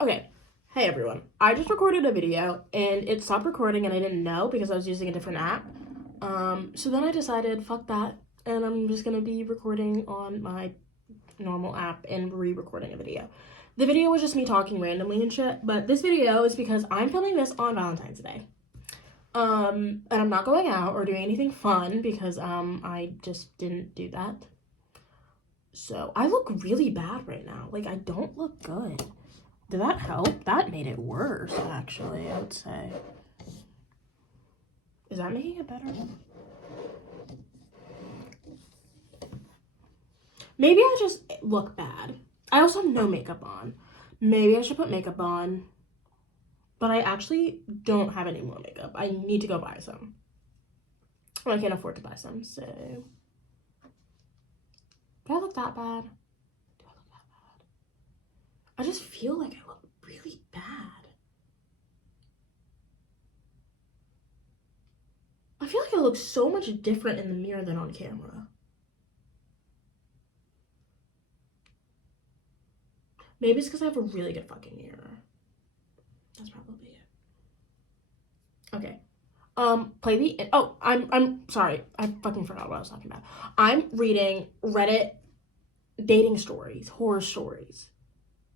Okay, hey everyone. I just recorded a video and it stopped recording and I didn't know because I was using a different app. So then I decided, fuck that, and I'm just gonna be recording on my normal app and re-recording a video. The video was just me talking randomly and shit, but this video is because I'm filming this on Valentine's Day. And I'm not going out or doing anything fun because I just didn't do that. So I look really bad right now. Like, I don't look good. Did that help? That made it worse, actually, I would say. Is that making it better? Maybe I just look bad. I also have no makeup on. Maybe I should put makeup on. But I actually don't have any more makeup. I need to go buy some. I can't afford to buy some, so... Do I look that bad? Do I look that bad? I just feel like I look really bad. I feel like I look so much different in the mirror than on camera. Maybe it's because I have a really good fucking mirror. That's probably it. Okay. Play the... Oh, I'm sorry. I fucking forgot what I was talking about. I'm reading Reddit dating stories, horror stories.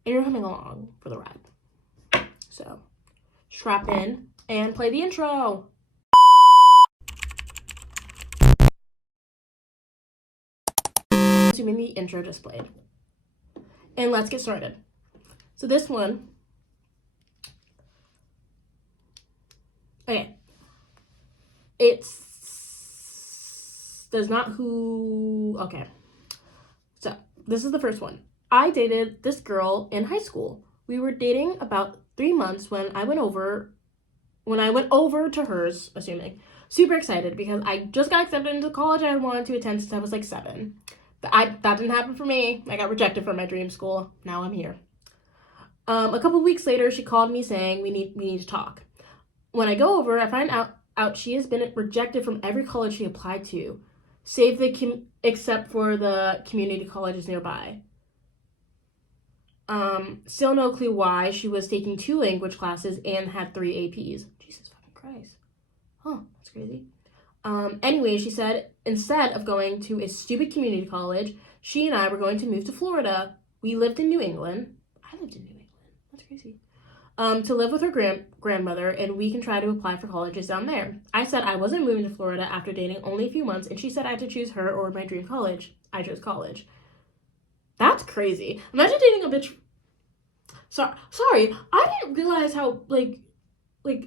And you're coming along for the ride. So, strap in and play the intro. Assuming the intro just played. And let's get started. So this one... Okay. There's not who... Okay. So, this is the first one. I dated this girl in high school. We were dating about 3 months when I went over to hers, assuming. Super excited because I just got accepted into college I wanted to attend since I was like 7. That didn't happen for me. I got rejected from my dream school. Now I'm here. A couple weeks later, she called me saying we need to talk. When I go over, I find out she has been rejected from every college she applied to, except for the community colleges nearby. Still no clue why. She was taking 2 language classes and had 3 APs. Jesus fucking Christ. Huh, that's crazy. Anyway, she said instead of going to a stupid community college, she and I were going to move to Florida. We lived in New England. I lived in New England. That's crazy. To live with her grandmother, and we can try to apply for colleges down there. I said I wasn't moving to Florida after dating only a few months, and she said I had to choose her or my dream college. I chose college. That's crazy. Imagine dating a bitch. Sorry, I didn't realize how, like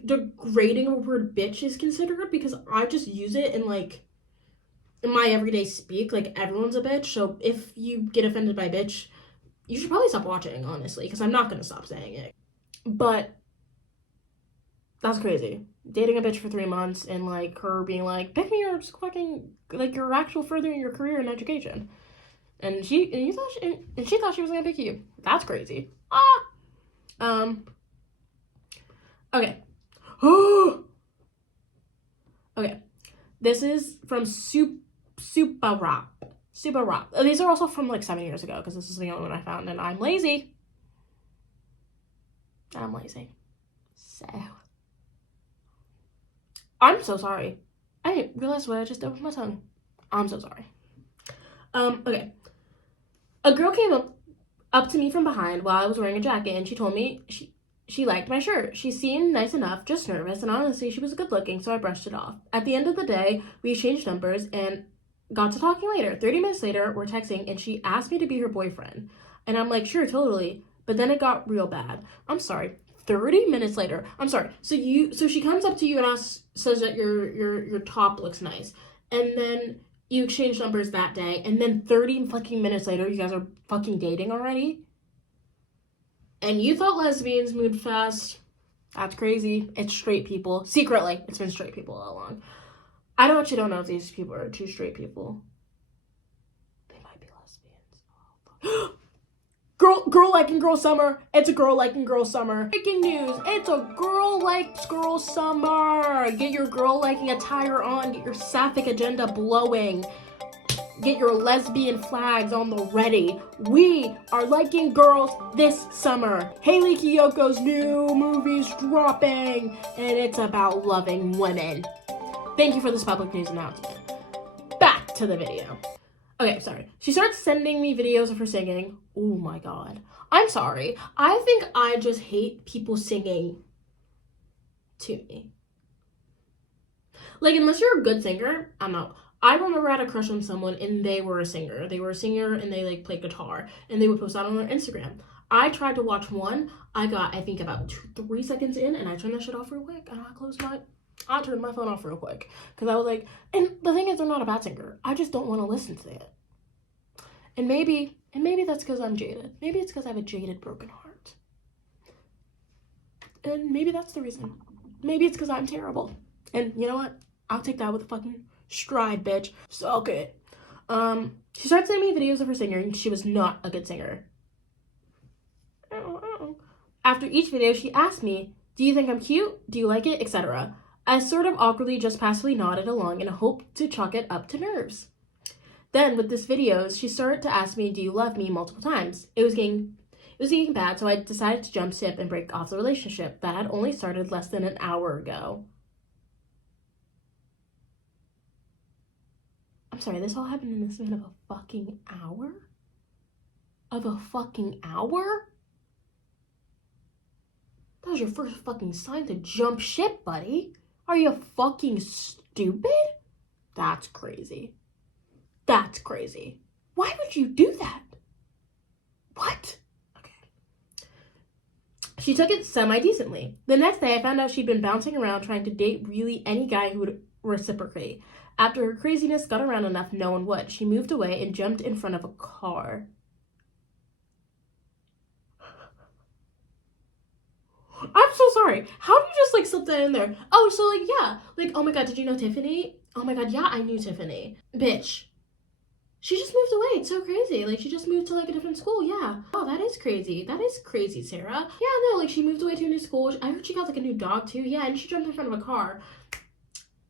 degrading a word bitch is considered because I just use it in my everyday speak. Like, everyone's a bitch, so if you get offended by bitch, you should probably stop watching, honestly, because I'm not gonna stop saying it. But that's crazy. Dating a bitch for 3 months and like her being like, pick me your fucking like your actual furthering your career in education, and she thought she was gonna pick you. That's crazy. Okay. Okay. This is from Super Rap. Super Rap. These are also from like 7 years ago because this is the only one I found, and I'm lazy. So, I'm so sorry. I didn't realize what I just did with my tongue. I'm so sorry. Okay. A girl came up to me from behind while I was wearing a jacket, and she told me she liked my shirt. She seemed nice enough, just nervous, and honestly, she was good looking, so I brushed it off. At the end of the day, we exchanged numbers and got to talking later. 30 minutes later, we're texting, and she asked me to be her boyfriend. And I'm like, sure, totally. But then it got real bad. I'm sorry. 30 minutes later. I'm sorry. So she comes up to you and says that your top looks nice. And then you exchange numbers that day, and then 30 fucking minutes later, you guys are fucking dating already? And you thought lesbians moved fast? That's crazy. It's straight people. Secretly, it's been straight people all along. I actually don't know if these people are 2 straight people. They might be lesbians. Girl liking girl summer. It's a girl liking girl summer. Breaking news. It's a girl likes girl summer. Get your girl liking attire on. Get your sapphic agenda blowing. Get your lesbian flags on the ready. We are liking girls this summer. Hayley Kiyoko's new movie's dropping, and it's about loving women. Thank you for this public news announcement. Back to the video. Okay, sorry. She starts sending me videos of her singing. Oh my god. I'm sorry. I think I just hate people singing to me. Like, unless you're a good singer, I'm out. I remember I had a crush on someone and they were a singer. They were a singer and they like played guitar and they would post that on their Instagram. I tried to watch one. I got, I think, about 3 seconds in and I turned that shit off real quick and I turned my phone off real quick because I was like, and the thing is, they're not a bad singer. I just don't want to listen to it. And maybe that's because I'm jaded. Maybe it's because I have a jaded, broken heart. And maybe that's the reason. Maybe it's because I'm terrible. And you know what? I'll take that with a fucking stride, bitch. Suck it. She started sending me videos of her singing. She was not a good singer. After each video, she asked me, do you think I'm cute? Do you like it? Etc. I sort of awkwardly just passively nodded along and hoped to chalk it up to nerves. Then, with this videos, she started to ask me, do you love me, multiple times. It was getting bad, so I decided to jump ship and break off the relationship that had only started less than an hour ago. I'm sorry, this all happened in the span of a fucking hour? Of a fucking hour? That was your first fucking sign to jump ship, buddy. Are you fucking stupid? That's crazy. That's crazy. Why would you do that? What? Okay. She took it semi-decently. The next day, I found out she'd been bouncing around trying to date really any guy who would reciprocate. After her craziness got around enough, no one would. She moved away and jumped in front of a car. I'm so sorry. How did you just, like, slip that in there? Oh, so, like, yeah. Like, oh my god, did you know Tiffany? Oh my god, yeah, I knew Tiffany. Bitch. She just moved away. It's so crazy. Like, she just moved to, like, a different school. Yeah. Oh, that is crazy. That is crazy, Sarah. Yeah, no, like, she moved away to a new school. I heard she got, like, a new dog, too. Yeah, and she jumped in front of a car.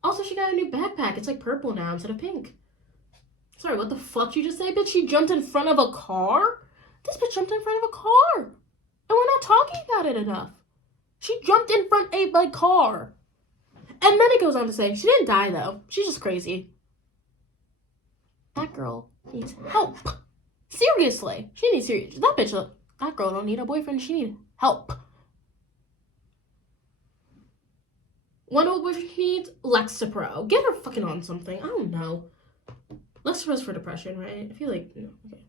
Also, she got a new backpack. It's, like, purple now instead of pink. Sorry, what the fuck did you just say, bitch? She jumped in front of a car? This bitch jumped in front of a car. And we're not talking about it enough. She jumped in front of a car. And then it goes on to say, she didn't die, though. She's just crazy. That girl needs help. Seriously. She needs serious. That girl don't need a boyfriend. She needs help. One old boyfriend she needs? Lexapro. Get her fucking on something. I don't know. Lexapro's for depression, right? I feel like, no, okay.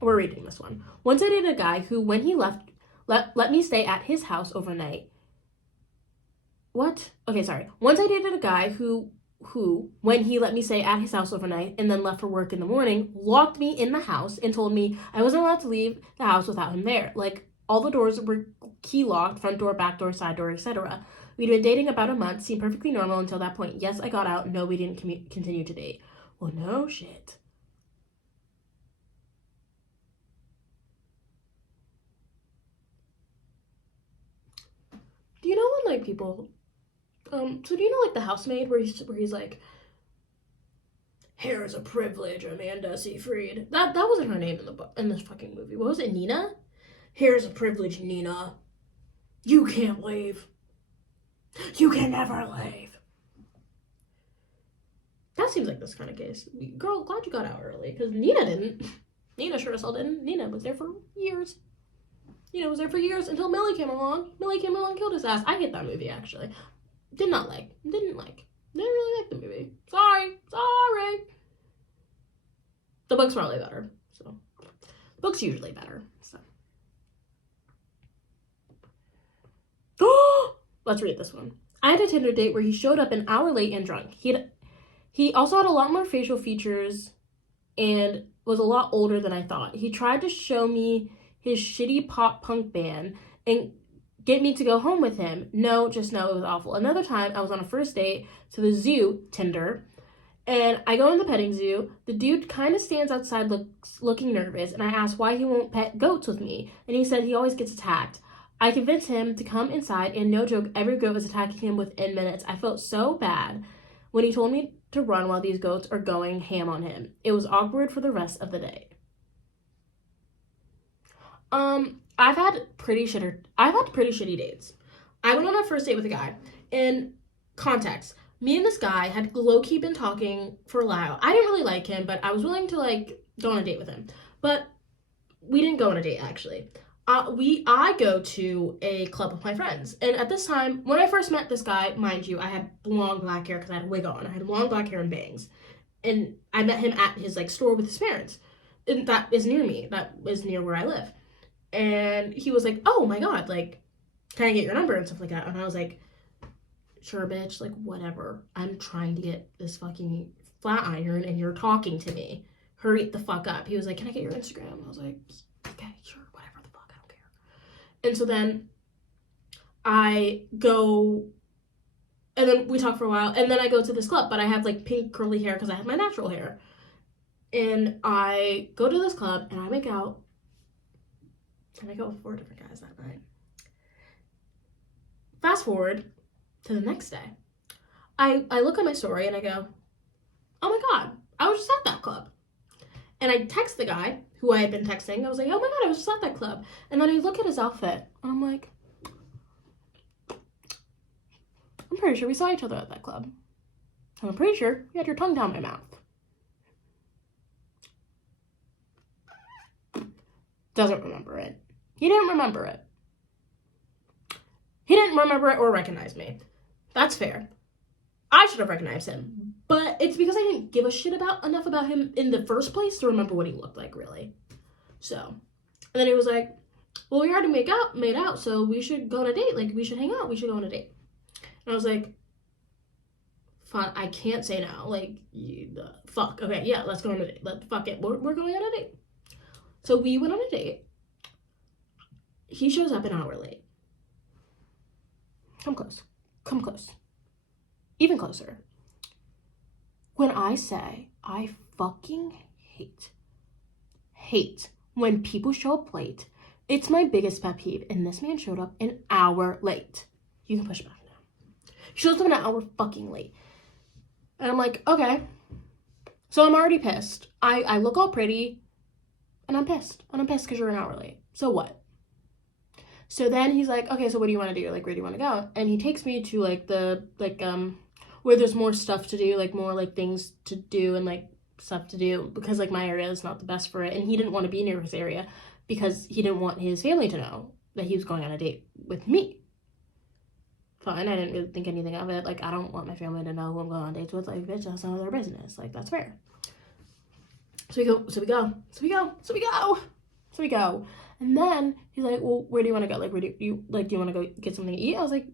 We're reading this one. Once I dated a guy who, when he left, let me stay at his house overnight. What? Okay, sorry. Once I dated a guy who, when he let me stay at his house overnight and then left for work in the morning, locked me in the house and told me I wasn't allowed to leave the house without him there. Like, all the doors were key locked, front door, back door, side door, etc. We'd been dating about a month, seemed perfectly normal until that point. Yes, I got out. No, we didn't continue to date. Well, no shit. Do you know when, like, people, so do you know, like, the housemaid where he's like, here's a privilege, Amanda Seyfried. That wasn't her name in this fucking movie. What was it, Nina? Here's a privilege, Nina. You can't leave. You can never leave. That seems like this kind of case. Girl, glad you got out early, because Nina didn't. Nina sure as hell didn't. Nina was there for years. Nina was there for years until Millie came along. Millie came along and killed his ass. I hate that movie, actually. Didn't really like the movie. Sorry. The book's probably better, so. The book's usually better, so. Let's read this one. I had a Tinder date where he showed up an hour late and drunk. He also had a lot more facial features and was a lot older than I thought. He tried to show me his shitty pop punk band and get me to go home with him. No, just no, it was awful. Another time, I was on a first date to the zoo, Tinder, and I go in the petting zoo. The dude kind of stands outside looking nervous, and I ask why he won't pet goats with me, and he said he always gets attacked. I convinced him to come inside, and no joke, every goat was attacking him within minutes. I felt so bad when he told me to run while these goats are going ham on him. It was awkward for the rest of the day. I've had pretty shitty dates. I went on a first date with a guy. In context, me and this guy had low-key been talking for a while. I didn't really like him, but I was willing to like go on a date with him. But we didn't go on a date actually. I go to a club with my friends, and at this time, when I first met this guy, mind you, I had long black hair because I had a wig on. I had long black hair and bangs, and I met him at his like store with his parents, and that is near me. That is near where I live, and he was like, "Oh my god, like, can I get your number and stuff like that?" And I was like, "Sure, bitch, like whatever. I'm trying to get this fucking flat iron, and you're talking to me. Hurry the fuck up." He was like, "Can I get your Instagram?" I was like, "Okay, sure." And so then I go, and then we talk for a while, and then I go to this club, but I have like pink curly hair because I have my natural hair. And I go to this club, and I make out, and I go with 4 different guys that night. Fast forward to the next day. I look at my story, and I go, oh my god, I was just at that club. And I text the guy who I had been texting. I was like, oh my god, I was just at that club. And then I look at his outfit, and I'm like, I'm pretty sure we saw each other at that club. And I'm pretty sure you had your tongue down my mouth. Doesn't remember it. He didn't remember it. He didn't remember it or recognize me. That's fair. I should have recognized him. But it's because I didn't give a shit enough about him in the first place to remember what he looked like, really. So, and then he was like, well, we already made out, so we should go on a date. Like, we should hang out. We should go on a date. And I was like, fine, I can't say no. Like, fuck. Okay, yeah, let's go on a date. Fuck it. We're going on a date. So we went on a date. He shows up an hour late. Come close. Come close. Even closer. When I say I fucking hate when people show up late, it's my biggest pet peeve. And this man showed up an hour late. You can push back now. He shows up an hour fucking late. And I'm like, okay. So I'm already pissed. I look all pretty, and I'm pissed. And I'm pissed because you're an hour late. So what? So then he's like, okay, so what do you want to do? Like, where do you want to go? And he takes me to like where there's more stuff to do, like more like things to do and like stuff to do, because like my area is not the best for it, and he didn't want to be near his area because he didn't want his family to know that he was going on a date with me. Fine, I didn't really think anything of it. Like, I don't want my family to know who I'm going on dates with. Like, bitch, that's none of their business. Like, that's fair. So we go. And then he's like, well, where do you want to go? Like, where do you want to go get something to eat? I was like,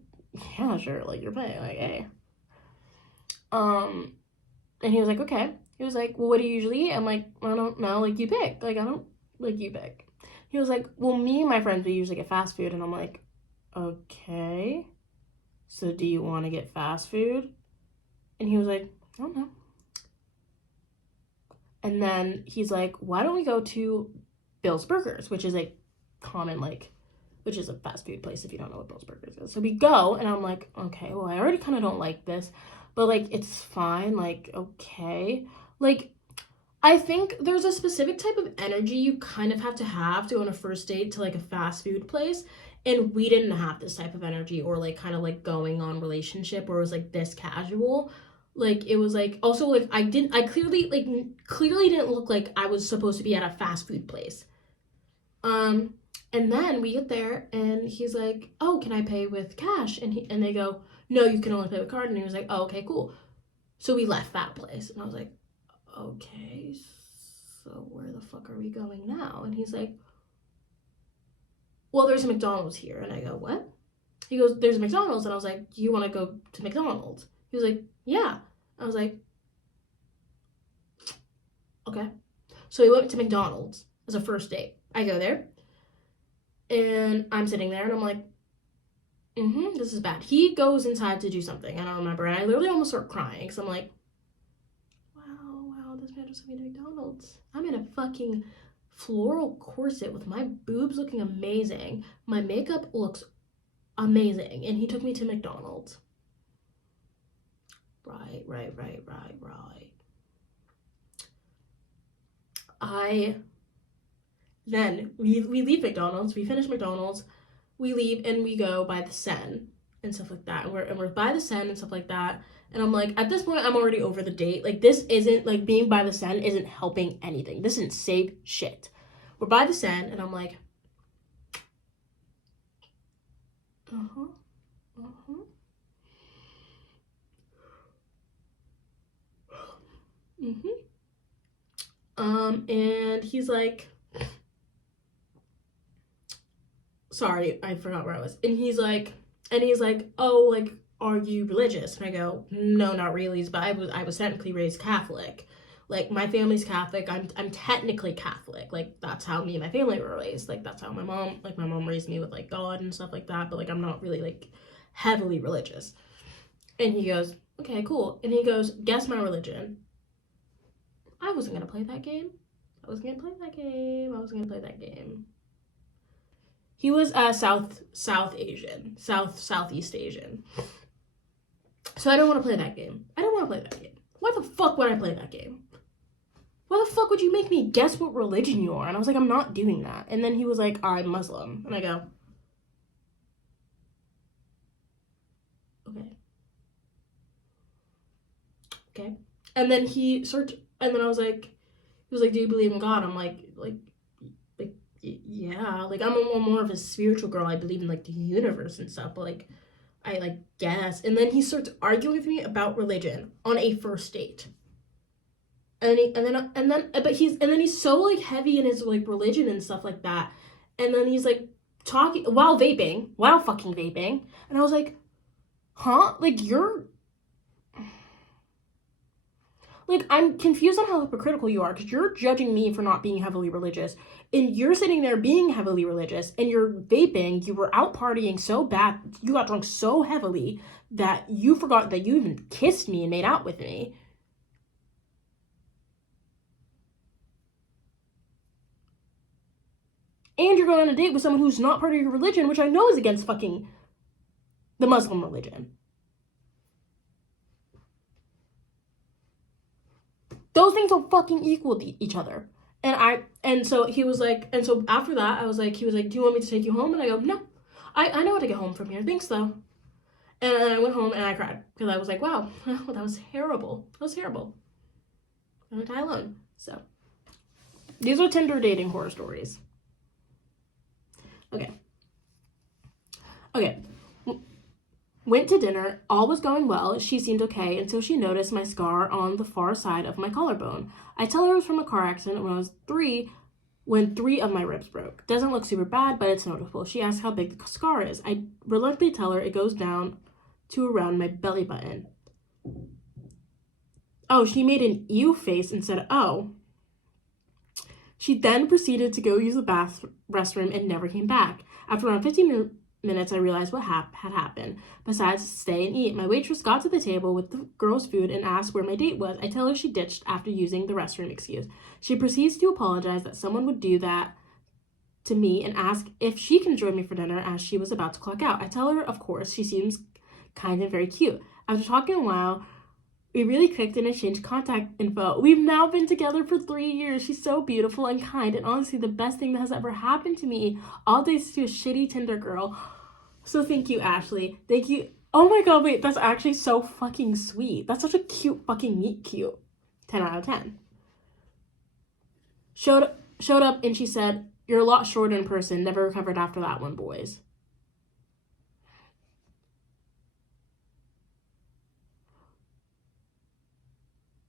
yeah, sure. Like, you're paying. Like, hey. And he was like, okay. He was like, well, what do you usually eat? I'm like, I don't know. Like, you pick. Like, I don't, like, you pick. He was like, well, me and my friends, we usually get fast food. And I'm like, okay. So do you want to get fast food? And he was like, I don't know. And then he's like, why don't we go to Bill's Burgers, which is a common, like, which is a fast food place if you don't know what Bill's Burgers is. So we go, and I'm like, okay, well, I already kind of don't like this, but, like, it's fine, like, okay. Like, I think there's a specific type of energy you kind of have to go on a first date to, like, a fast food place, and we didn't have this type of energy or, like, kind of, like, going on relationship where it was, like, this casual. Like, it was, like, also, like, I clearly didn't look like I was supposed to be at a fast food place. And then we get there, and he's like, oh, can I pay with cash? And they go, no, you can only pay with card. And he was like, oh, okay, cool. So we left that place, and I was like, okay, so where the fuck are we going now? And he's like, well, there's a McDonald's here. And I go, what? He goes, there's a McDonald's. And I was like, do you want to go to McDonald's? He was like, yeah. I was like, okay. So we went to McDonald's as a first date. I go there, and I'm sitting there, and I'm like, this is bad. He goes inside to do something. I don't remember. And I literally almost start crying, because I'm like, wow, this man just took me to McDonald's. I'm in a fucking floral corset with my boobs looking amazing. My makeup looks amazing. And he took me to McDonald's. Right. Then we leave McDonald's, we finish McDonald's, we leave and we go by the Seine and stuff like that. And we're by the Seine and stuff like that. And I'm like, at this point, I'm already over the date. Like, this isn't, like, being by the Seine isn't helping anything. This isn't save shit. We're by the Seine, and I'm like, and he's like, sorry, I forgot where I was. And he's like, oh, like, are you religious? And I go, no, not really, but I was technically raised Catholic. Like, my family's Catholic. I'm technically Catholic. Like, that's how me and my family were raised. Like, that's how my mom raised me with, like, God and stuff like that. But, like, I'm not really, like, heavily religious. And he goes, okay, cool. And he goes, guess my religion. I wasn't going to play that game. He was Southeast Asian. So I don't want to play that game. Why the fuck would I play that game? Why the fuck would you make me guess what religion you are? And I was like, I'm not doing that. And then he was like, I'm Muslim. And I go, okay. And then I was like, he was like, do you believe in God? I'm like, yeah. Like, I'm more of a spiritual girl. I believe in, like, the universe and stuff. But, like, I, like, guess. And then he starts arguing with me about religion on a first date. And then he's so, like, heavy in his, like, religion and stuff like that. And then he's, like, talking while fucking vaping. And I was like, huh? Like, like, I'm confused on how hypocritical you are, because you're judging me for not being heavily religious, and you're sitting there being heavily religious, and you're vaping, you were out partying so bad, you got drunk so heavily, that you forgot that you even kissed me and made out with me. And you're going on a date with someone who's not part of your religion, which I know is against fucking the Muslim religion. Those things don't fucking equal each other. And so he was like, and so after that, he was like, do you want me to take you home? And I go, no, I know how to get home from here. Thanks, though. And then I went home and I cried, because I was like, wow, that was terrible. I went to die alone. So, these are Tinder dating horror stories. Okay. Went to dinner, all was going well, she seemed okay until she noticed my scar on the far side of my collarbone. I tell her it was from a car accident when I was 3, when 3 of my ribs broke. Doesn't look super bad, but it's noticeable. She asks how big the scar is. I reluctantly tell her it goes down to around my belly button. Oh, she made an ew face and said, oh. She then proceeded to go use the restroom and never came back. After around 15 minutes, I realized what had happened. Besides, stay and eat. My waitress got to the table with the girl's food and asked where my date was. I tell her she ditched after using the restroom excuse. She proceeds to apologize that someone would do that to me and ask if she can join me for dinner as she was about to clock out. I tell her, of course, she seems kind and very cute. After talking a while, we really clicked and exchanged contact info. We've now been together for 3 years. She's so beautiful and kind, and honestly, the best thing that has ever happened to me. All thanks to a shitty Tinder girl. So thank you, Ashley. Thank you. Oh my god, wait, that's actually so fucking sweet. That's such a cute fucking meet cute. 10 out of 10. Showed up and she said, you're a lot shorter in person. Never recovered after that one, boys.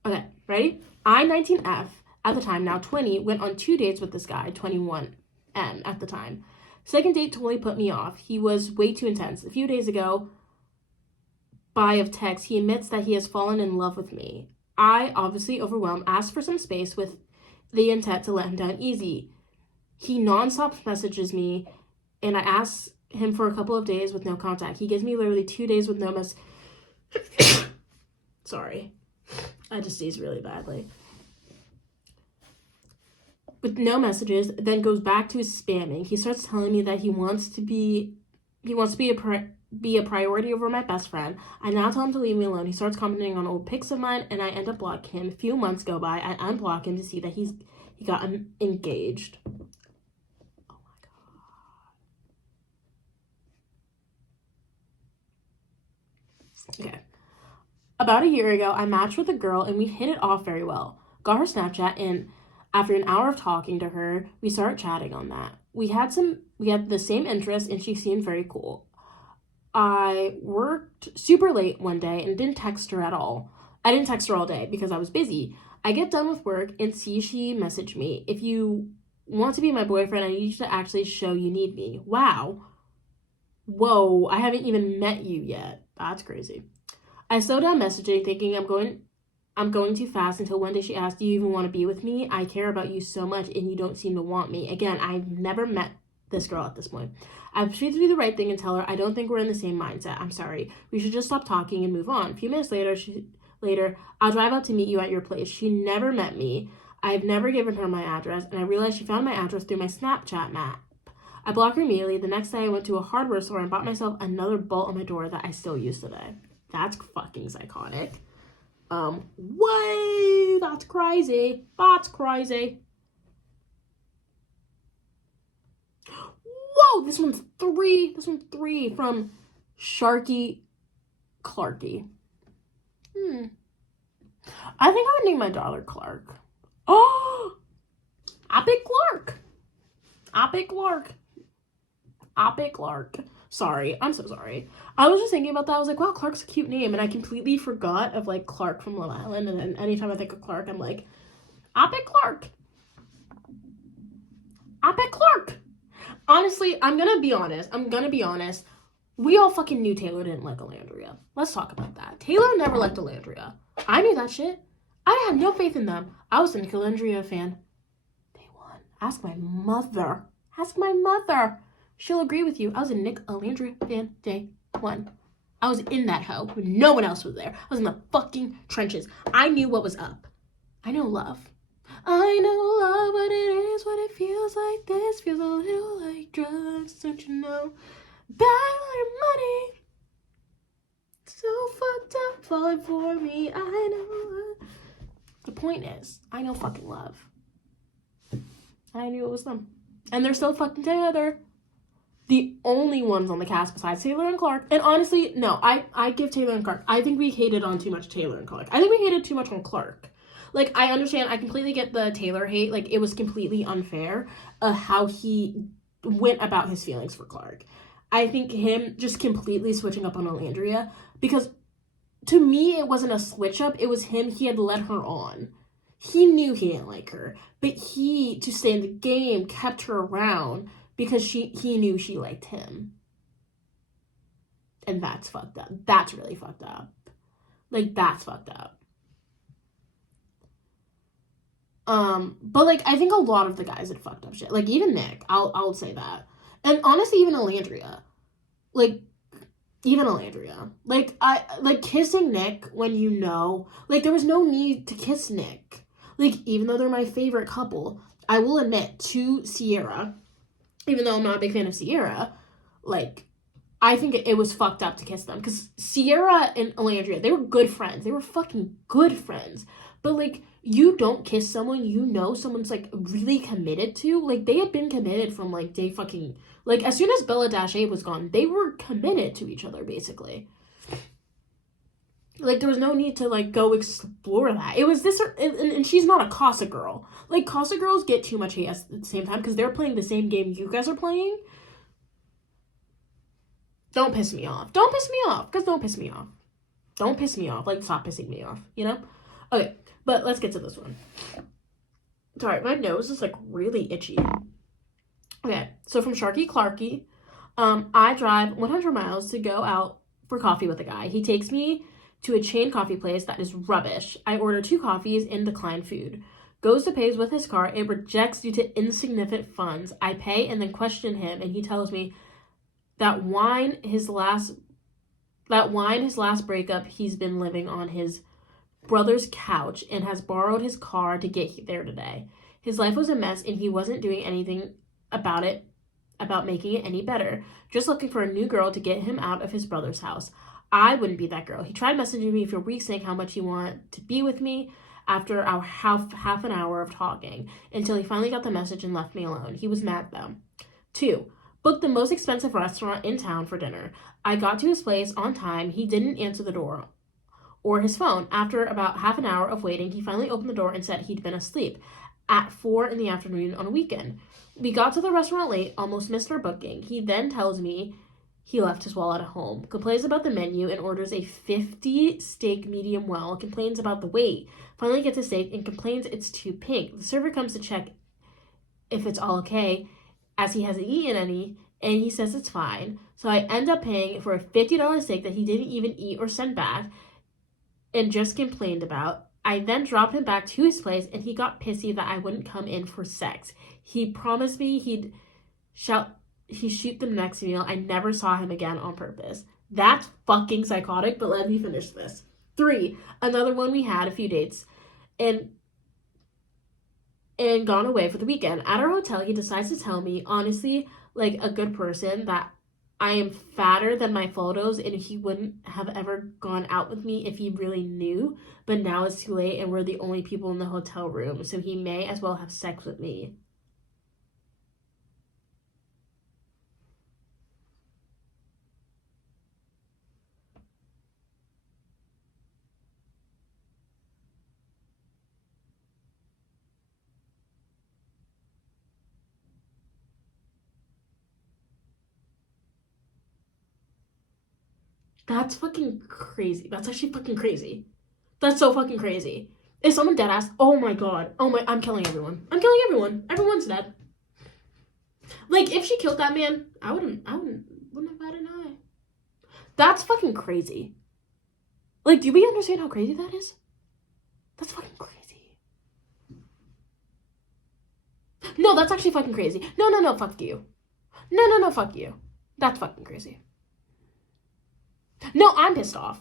Okay, ready? I, 19F, at the time, now 20, went on 2 dates with this guy, 21M at the time. Second date totally put me off. He was way too intense. A few days ago, by of text, he admits that he has fallen in love with me. I, obviously overwhelmed, asked for some space with the intent to let him down easy. He nonstop messages me, and I asked him for a couple of days with no contact. He gives me literally 2 days with no Sorry. I just sneezed really badly. with no messages, then goes back to his spamming. He starts telling me that he wants to be a priority over my best friend. I now tell him to leave me alone. He starts commenting on old pics of mine, and I end up blocking him. A few months go by. I unblock him to see that he got engaged. Oh my god. Okay. About a year ago, I matched with a girl and we hit it off very well. Got her Snapchat, and after an hour of talking to her, we started chatting on that. We had the same interests, and she seemed very cool. I worked super late one day and didn't text her at all. I didn't text her all day because I was busy. I get done with work and see she messaged me. If you want to be my boyfriend, I need you to actually show you need me. Wow. Whoa, I haven't even met you yet. That's crazy. I slowed down messaging, thinking I'm going too fast, until one day she asked, do you even want to be with me? I care about you so much and you don't seem to want me. Again, I've never met this girl at this point. I should do the right thing and tell her I don't think we're in the same mindset. I'm sorry. We should just stop talking and move on. A few minutes later, I'll drive out to meet you at your place. She never met me. I've never given her my address, and I realized she found my address through my Snapchat map. I blocked her immediately. The next day I went to a hardware store and bought myself another bolt on my door that I still use today. That's fucking psychotic. Way, that's crazy. That's crazy. Whoa, this one's 3. This one's 3 from Sharky Clarky. I think I would name my daughter Clark. Oh, Appy Clark. Appy Clark. Appy Clark. Sorry, I'm so sorry. I was just thinking about that. I was like, wow, Clark's a cute name. And I completely forgot of, like, Clark from Love Island. And then anytime I think of Clark, I'm like, Appy Clark. Appy Clark. Honestly, I'm gonna be honest. We all fucking knew Taylor didn't like Alandria. Let's talk about that. Taylor never liked Alandria. I knew that shit. I had no faith in them. I was a Nick Alandria fan. Day one. Ask my mother. Ask my mother. She'll agree with you. I was a Nick Alandria fan day one. I was in that hoe when no one else was there. I was in the fucking trenches. I knew what was up. I know love. I know love, what it is, what it feels like. This feels a little like drugs, don't you know? Bad like money. So fucked up, falling for me. I know. The point is, I know fucking love. I knew it was them. And they're still fucking together. The only ones on the cast besides Taylor and Clark. And honestly, no, I give Taylor and Clark. I think we hated on too much Taylor and Clark. I think we hated too much on Clark. Like, I understand, I completely get the Taylor hate. Like, it was completely unfair how he went about his feelings for Clark. I think him just completely switching up on Alandria, because to me, it wasn't a switch up. It was him. He had led her on. He knew he didn't like her, but he, to stay in the game, kept her around because he knew she liked him. And that's fucked up. That's really fucked up. Like, that's fucked up. But, like, I think a lot of the guys had fucked up shit. Like, even Nick, I'll say that. And honestly, even Alandria. Like, kissing Nick when you know, like, there was no need to kiss Nick. Like, even though they're my favorite couple, I will admit, to Sierra, even though I'm not a big fan of Sierra, like, I think it was fucked up to kiss them. Because Sierra and Alandria, they were good friends. They were fucking good friends. But, like, you don't kiss someone you know someone's, like, really committed to. Like, they had been committed from, like, day fucking... Like, as soon as Bella Dashe was gone, they were committed to each other, basically. Like, there was no need to, like, go explore that. It was this... And she's not a Casa girl. Like, Casa girls get too much hate at the same time because they're playing the same game you guys are playing. Don't piss me off. Don't piss me off. Because don't piss me off. Don't piss me off. Like, stop pissing me off, you know? Okay. But let's get to this one. Sorry, my nose is, like, really itchy. Okay, so from Sharky Clarky, I drive 100 miles to go out for coffee with a guy. He takes me to a chain coffee place that is rubbish. I order 2 coffees and decline food. Goes to pays with his card. It rejects due to insignificant funds. I pay and then question him, and he tells me that wine his last breakup, he's been living on his brother's couch and has borrowed his car to get there today. His life was a mess and he wasn't doing anything about making it any better. Just looking for a new girl to get him out of his brother's house. I wouldn't be that girl. He tried messaging me for weeks saying how much he wanted to be with me after our half an hour of talking, until he finally got the message and left me alone. He was mad though. 2. Booked the most expensive restaurant in town for dinner. I got to his place on time. He didn't answer the door or his phone. After about half an hour of waiting, he finally opened the door and said he'd been asleep at 4 in the afternoon on a weekend. We got to the restaurant late, almost missed our booking. He then tells me he left his wallet at home, complains about the menu and orders a 50 steak medium well, complains about the weight, finally gets a steak and complains it's too pink. The server comes to check if it's all okay, as he hasn't eaten any, and he says it's fine. So I end up paying for a $50 steak that he didn't even eat or send back and just complained about. I then dropped him back to his place and he got pissy that I wouldn't come in for sex. He promised me he'd shoot the next meal. I never saw him again on purpose. That's fucking psychotic, but let me finish this. 3, another one we had a few dates and gone away for the weekend. At our hotel, he decides to tell me, honestly, like a good person, that I am fatter than my photos and he wouldn't have ever gone out with me if he really knew, but now it's too late and we're the only people in the hotel room, so he may as well have sex with me. That's fucking crazy. That's actually fucking crazy. That's so fucking crazy. Is someone dead ass? Oh my god. Oh my, I'm killing everyone. I'm killing everyone. Everyone's dead. Like, if she killed that man, I wouldn't have had an eye. That's fucking crazy. Like, do we understand how crazy that is? That's fucking crazy. No, that's actually fucking crazy. No, fuck you. No, fuck you. That's fucking crazy. No, I'm pissed off.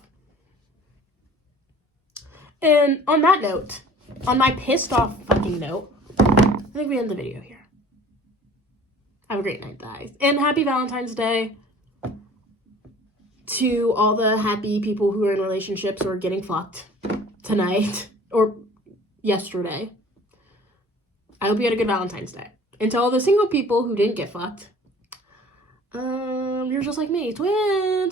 And on that note, on my pissed off fucking note, I think we end the video here. Have a great night, guys. And happy Valentine's Day to all the happy people who are in relationships or getting fucked tonight or yesterday. I hope you had a good Valentine's Day. And to all the single people who didn't get fucked, you're just like me. Twin.